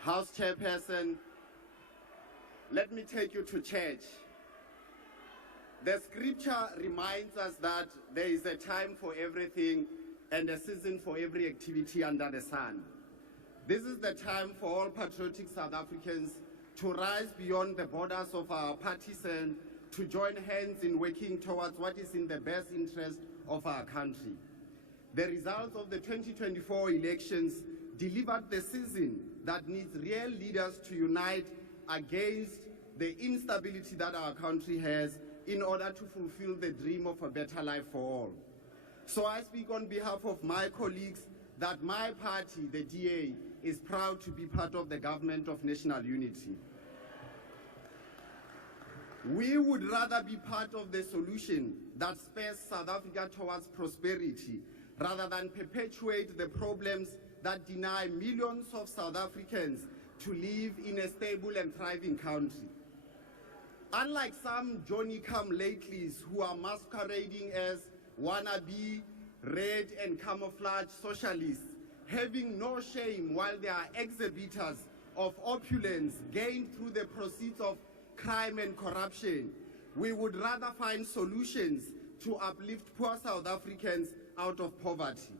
House Chairperson, let me take you to church. The scripture reminds us that there is a time for everything and a season for every activity under the sun. This is the time for all patriotic South Africans to rise beyond the borders of our partisan, to join hands in working towards what is in the best interest of our country. The results of the 2024 elections delivered the season that needs real leaders to unite against the instability that our country has in order to fulfill the dream of a better life for all. So I speak on behalf of my colleagues that my party, the DA, is proud to be part of the government of national unity. We would rather be part of the solution that spurs South Africa towards prosperity rather than perpetuate the problems that deny millions of South Africans to live in a stable and thriving country. Unlike some Johnny-come-latelys who are masquerading as wannabe, red and camouflage socialists, having no shame while they are exhibitors of opulence gained through the proceeds of crime and corruption, we would rather find solutions to uplift poor South Africans out of poverty.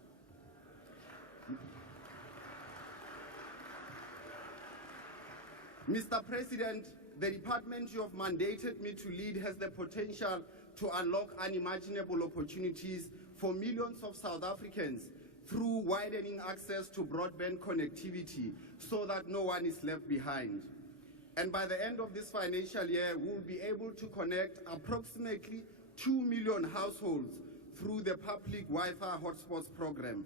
Mr. President, the department you have mandated me to lead has the potential to unlock unimaginable opportunities for millions of South Africans through widening access to broadband connectivity so that no one is left behind. And by the end of this financial year, we will be able to connect approximately 2 million households through the public Wi-Fi hotspots program.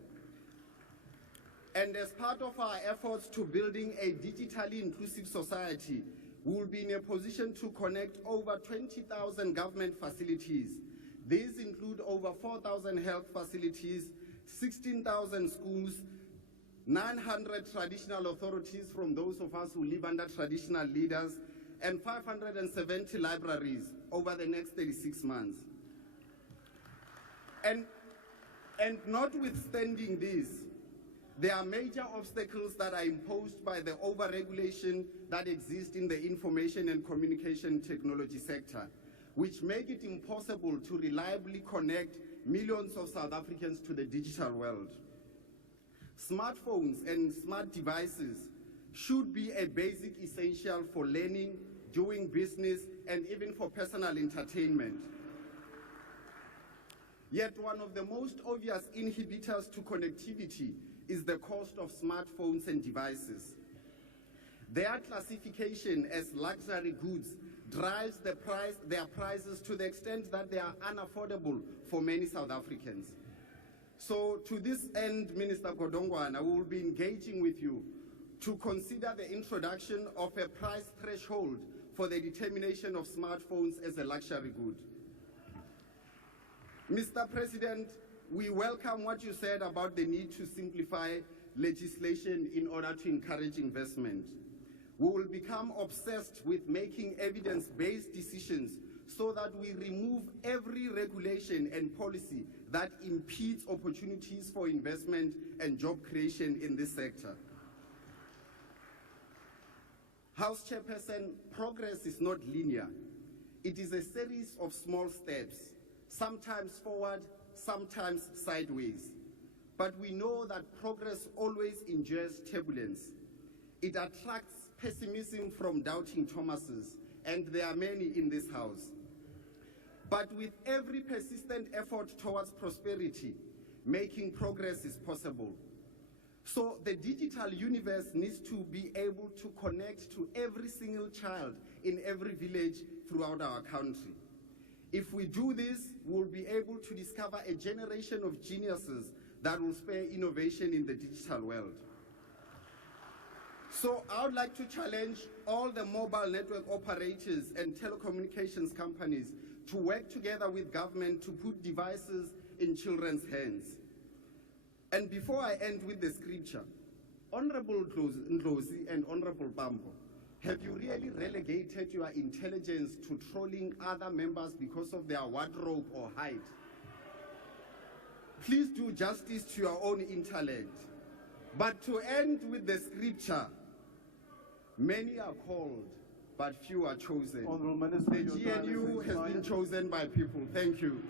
And as part of our efforts to building a digitally inclusive society, we will be in a position to connect over 20,000 government facilities. These include over 4,000 health facilities, 16,000 schools, 900 traditional authorities from those of us who live under traditional leaders, and 570 libraries over the next 36 months. And notwithstanding this, there are major obstacles that are imposed by the overregulation that exists in the information and communication technology sector, which make it impossible to reliably connect millions of South Africans to the digital world. Smartphones and smart devices should be a basic essential for learning, doing business, and even for personal entertainment. Yet one of the most obvious inhibitors to connectivity is the cost of smartphones and devices. Their classification as luxury goods drives their prices to the extent that they are unaffordable for many South Africans. So to this end, Minister Godongwana, we will be engaging with you to consider the introduction of a price threshold for the determination of smartphones as a luxury good. Mr. President, we welcome what you said about the need to simplify legislation in order to encourage investment. We will become obsessed with making evidence-based decisions so that we remove every regulation and policy that impedes opportunities for investment and job creation in this sector. House Chairperson, progress is not linear. It is a series of small steps, sometimes forward, sometimes sideways. But we know that progress always endures turbulence. It attracts pessimism from doubting Thomases, and there are many in this house. But with every persistent effort towards prosperity, making progress is possible. So the digital universe needs to be able to connect to every single child in every village throughout our country. If we do this, we'll be able to discover a generation of geniuses that will spur innovation in the digital world. So I would like to challenge all the mobile network operators and telecommunications companies to work together with government to put devices in children's hands. And before I end with the scripture, Honorable Ndlozi and Honorable Bambo, have you really relegated your intelligence to trolling other members because of their wardrobe or height? Please do justice to your own intellect. But to end with the scripture, Many are called, but few are chosen. Honourable Minister, The your time is GNU has been expired. chosen by people. Thank you.